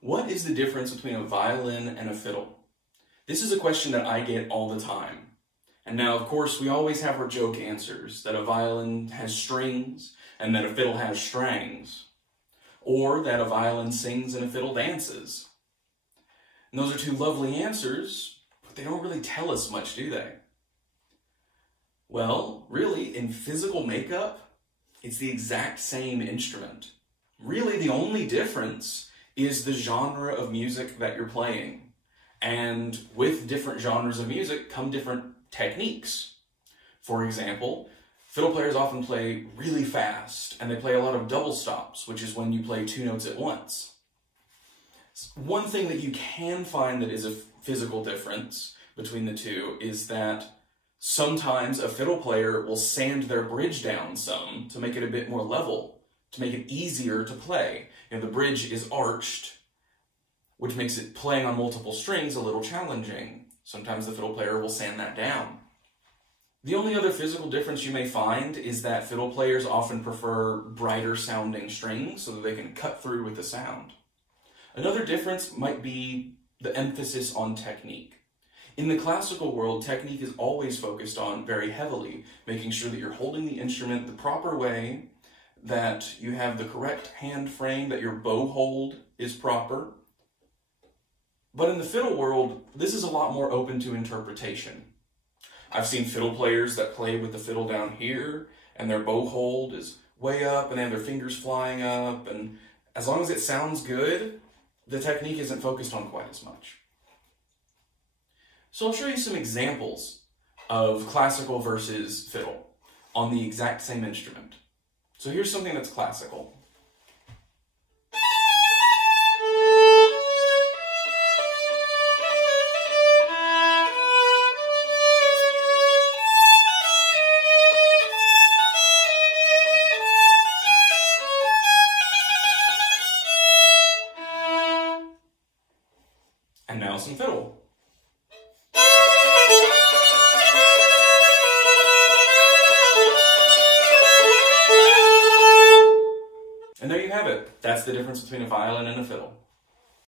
What is the difference between a violin and a fiddle? This is a question that I get all the time. And now, of course, we always have our joke answers, that a violin has strings and that a fiddle has strings, or that a violin sings and a fiddle dances. And those are two lovely answers, but they don't really tell us much, do they? Well, really, in physical makeup, it's the exact same instrument. Really, the only difference is the genre of music that you're playing. And with different genres of music come different techniques. For example, fiddle players often play really fast, and they play a lot of double stops, which is when you play two notes at once. One thing that you can find that is a physical difference between the two is that sometimes a fiddle player will sand their bridge down some to make it a bit more level, to make it easier to play. You know, the bridge is arched, which makes it playing on multiple strings a little challenging. Sometimes the fiddle player will sand that down. The only other physical difference you may find is that fiddle players often prefer brighter sounding strings so that they can cut through with the sound. Another difference might be the emphasis on technique. In the classical world, technique is always focused on very heavily, making sure that you're holding the instrument the proper way, that you have the correct hand frame, that your bow hold is proper. But in the fiddle world, this is a lot more open to interpretation. I've seen fiddle players that play with the fiddle down here, and their bow hold is way up, and they have their fingers flying up, and as long as it sounds good, the technique isn't focused on quite as much. So I'll show you some examples of classical versus fiddle on the exact same instrument. So here's something that's classical. And now some fiddle. And there you have it. That's the difference between a violin and a fiddle.